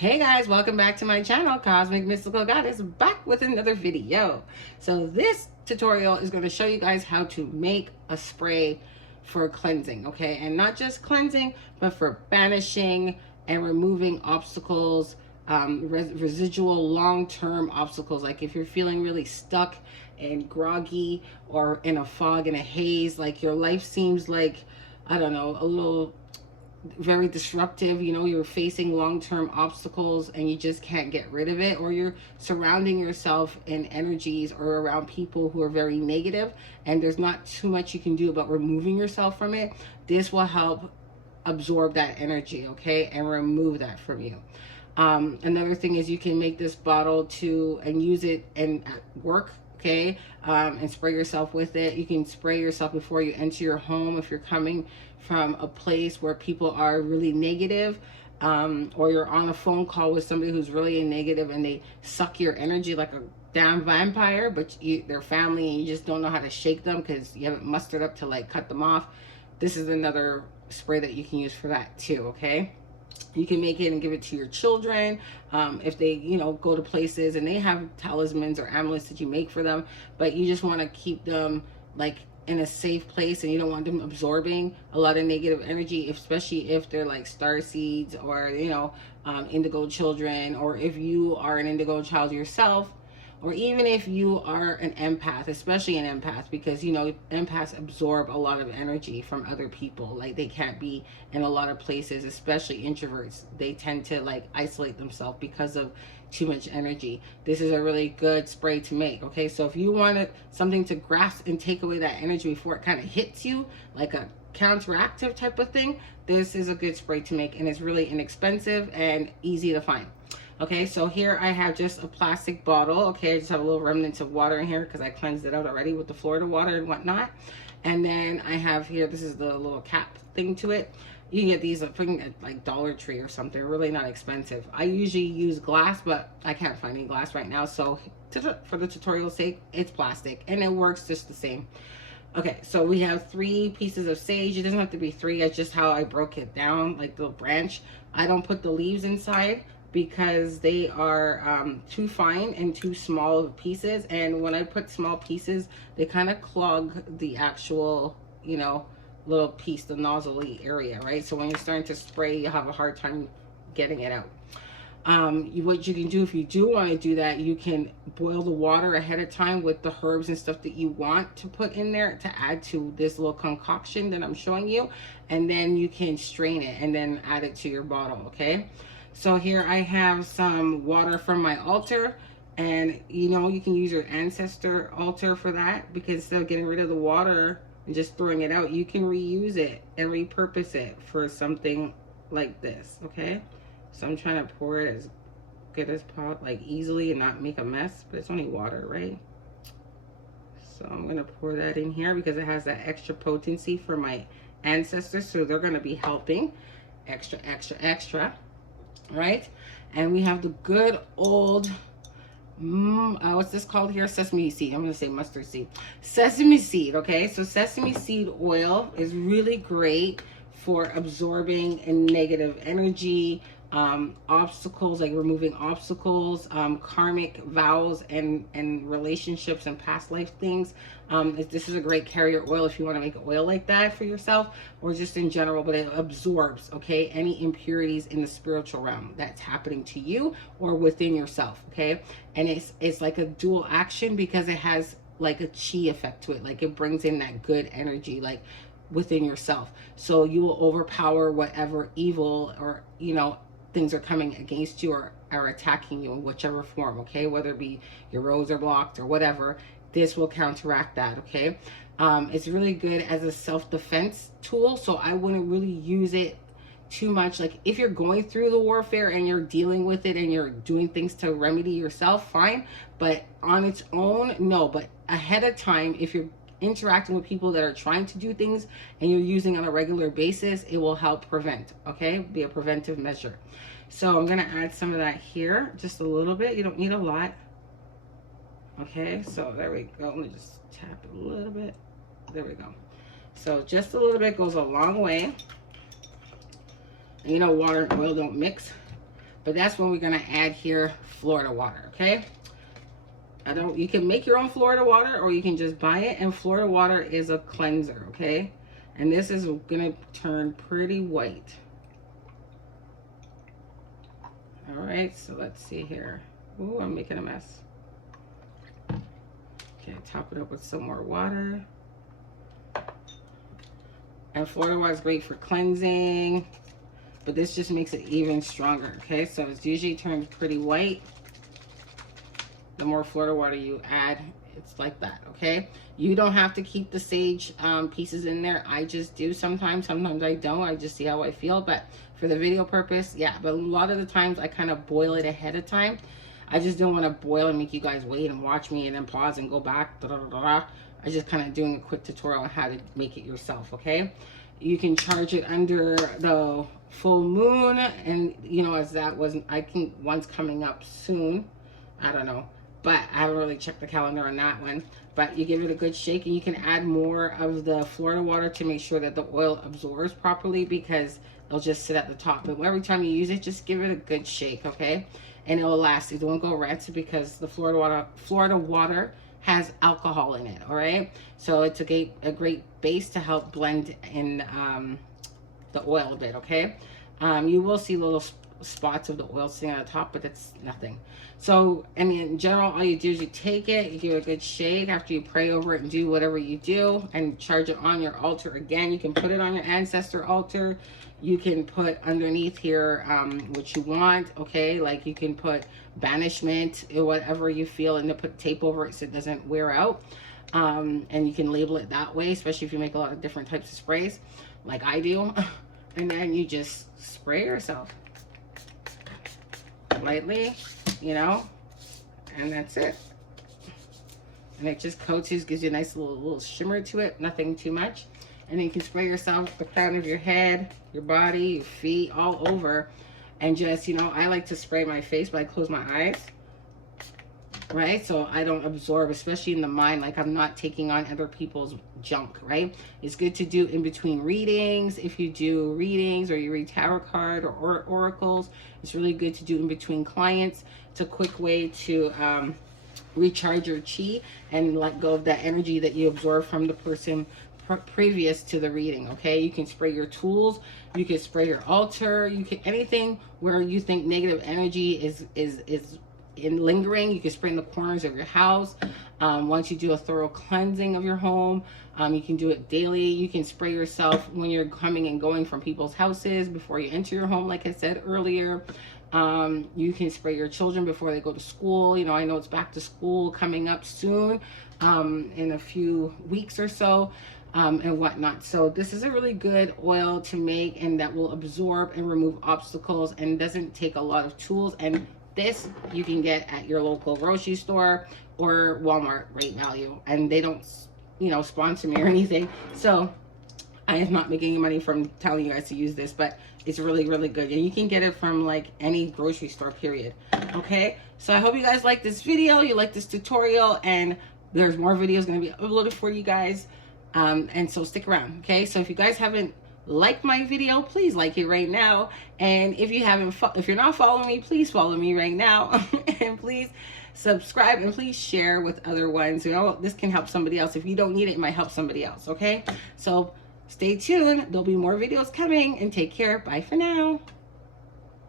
Hey guys, welcome back to my channel, Cosmic Mystical Goddess, back with another video. So this tutorial is going to show you guys how to make a spray for cleansing, okay? And not just cleansing, but for banishing and removing obstacles, residual long-term obstacles. Like if you're feeling really stuck and groggy or in a fog and a haze, like your life seems like, I don't know, a little very disruptive, you know, you're facing long-term obstacles and you just can't get rid of it, or you're surrounding yourself in energies or around people who are very negative and there's not too much you can do about removing yourself from it. This will help absorb that energy, okay, and remove that from you. Another thing is you can make this bottle to and use it and at work, okay, and spray yourself with it. You can spray yourself before you enter your home if you're coming from a place where people are really negative, or you're on a phone call with somebody who's really negative and they suck your energy like a damn vampire, but they're family and you just don't know how to shake them because you haven't mustered up to like cut them off. This is another spray that you can use for that too, okay? You can make it and give it to your children if they, you know, go to places and they have talismans or amulets that you make for them, but you just want to keep them like in a safe place and you don't want them absorbing a lot of negative energy, especially if they're like star seeds or, you know, indigo children, or if you are an indigo child yourself, or even if you are an empath, especially an empath, because, you know, empaths absorb a lot of energy from other people. Like they can't be in a lot of places, especially introverts. They tend to like isolate themselves because of too much energy. This is a really good spray to make, okay? So if you wanted something to grasp and take away that energy before it kind of hits you, like a counteractive type of thing, this is a good spray to make, and it's really inexpensive and easy to find. Okay, so here I have just a plastic bottle. Okay, I just have a little remnants of water in here because I cleansed it out already with the Florida water and whatnot. And then I have here, this is the little cap thing to it. You can get these at like Dollar Tree or something. They're really not expensive. I usually use glass, but I can't find any glass right now. So for the tutorial's sake, it's plastic and it works just the same. Okay, so we have 3 pieces of sage. It doesn't have to be 3. That's just how I broke it down, like the branch. I don't put the leaves inside because they are too fine and too small of pieces, and when I put small pieces they kind of clog the actual, you know, little piece, the nozzly area, right? So when you're starting to spray you have a hard time getting it out. What you can do if you do want to do that, you can boil the water ahead of time with the herbs and stuff that you want to put in there to add to this little concoction that I'm showing you, and then you can strain it and then add it to your bottle, okay? So here I have some water from my altar, and you know, you can use your ancestor altar for that, because instead of getting rid of the water and just throwing it out, you can reuse it and repurpose it for something like this, okay? So I'm trying to pour it as good as possible, like easily, and not make a mess, but it's only water, right? So I'm gonna pour that in here because it has that extra potency for my ancestors, so they're gonna be helping extra, right? And we have the good old what's this called here? Sesame seed. I'm gonna say mustard seed. Sesame seed, okay? So sesame seed oil is really great for absorbing negative energy, obstacles, like removing obstacles, karmic vows and relationships and past life things. This is a great carrier oil if you want to make an oil like that for yourself, or just in general, but it absorbs, okay, any impurities in the spiritual realm that's happening to you or within yourself, okay? And it's like a dual action because it has like a chi effect to it, like it brings in that good energy like within yourself, so you will overpower whatever evil or, you know, things are coming against you or are attacking you in whichever form, okay? Whether it be your roads are blocked or whatever, this will counteract that, okay? It's really good as a self-defense tool, so I wouldn't really use it too much. Like if you're going through the warfare and you're dealing with it and you're doing things to remedy yourself, fine, but on its own, no. But ahead of time, if you're interacting with people that are trying to do things and you're using on a regular basis, it will help prevent, okay? Be a preventive measure. So I'm gonna add some of that here, just a little bit. You don't need a lot. Okay, so there we go. Let me just tap it a little bit. There we go. So just a little bit goes a long way. And you know, water and oil don't mix. But that's when we're gonna add here Florida water, okay? You can make your own Florida water or you can just buy it, and Florida water is a cleanser, okay? And this is gonna turn pretty white. All right, so let's see here. Ooh, I'm making a mess. Okay, top it up with some more water. And Florida water is great for cleansing, but this just makes it even stronger, okay? So it's usually turned pretty white. The more Florida water you add, it's like that, okay? You don't have to keep the sage pieces in there. I just do sometimes I don't. I just see how I feel, but for the video purpose, yeah. But a lot of the times I kind of boil it ahead of time. I just don't want to boil and make you guys wait and watch me and then pause and go back. I just kind of doing a quick tutorial on how to make it yourself, okay? You can charge it under the full moon, and you know, as that was, I think one's coming up soon. I don't know, but I haven't really checked the calendar on that one. But you give it a good shake, and you can add more of the Florida water to make sure that the oil absorbs properly, because it'll just sit at the top. But every time you use it, just give it a good shake, okay? And it'll last. It won't go rancid because the Florida water has alcohol in it, all right? So it's a great base to help blend in the oil a bit, okay? You will see little spots of the oil sitting on the top, but that's nothing. So, and in general, all you do is you take it, you give it a good shake after you pray over it and do whatever you do, and charge it on your altar. Again, you can put it on your ancestor altar. You can put underneath here what you want, okay? Like you can put banishment or whatever you feel, and then put tape over it so it doesn't wear out. And you can label it that way, especially if you make a lot of different types of sprays like I do. And then you just spray yourself lightly, you know, and that's it. And it just coats you, gives you a nice little shimmer to it, nothing too much. And then you can spray yourself the crown of your head, your body, your feet, all over. And just, you know, I like to spray my face, but I close my eyes, right? So I don't absorb, especially in the mind, like I'm not taking on other people's junk, right? It's good to do in between readings. If you do readings or you read tarot card or oracles, it's really good to do in between clients. It's a quick way to recharge your chi and let go of that energy that you absorb from the person previous to the reading, okay? You can spray your tools, you can spray your altar, you can anything where you think negative energy is in lingering, you can spray in the corners of your house. Once you do a thorough cleansing of your home, you can do it daily. You can spray yourself when you're coming and going from people's houses before you enter your home, like I said earlier. You can spray your children before they go to school. You know, I know it's back to school coming up soon, in a few weeks or so, and whatnot. So this is a really good oil to make, and that will absorb and remove obstacles, and doesn't take a lot of tools. And this you can get at your local grocery store or Walmart rate value, and they don't, you know, sponsor me or anything. So I am not making any money from telling you guys to use this, but it's really, really good. And you can get it from like any grocery store, period. Okay, so I hope you guys like this video, you like this tutorial, and there's more videos going to be uploaded for you guys. And so stick around, okay? So if you guys haven't liked my video, please like it right now. And if you're not following me, please follow me right now. And please subscribe, and please share with other ones. You know, this can help somebody else. If you don't need it, it might help somebody else, okay? So stay tuned. There'll be more videos coming, and take care. Bye for now.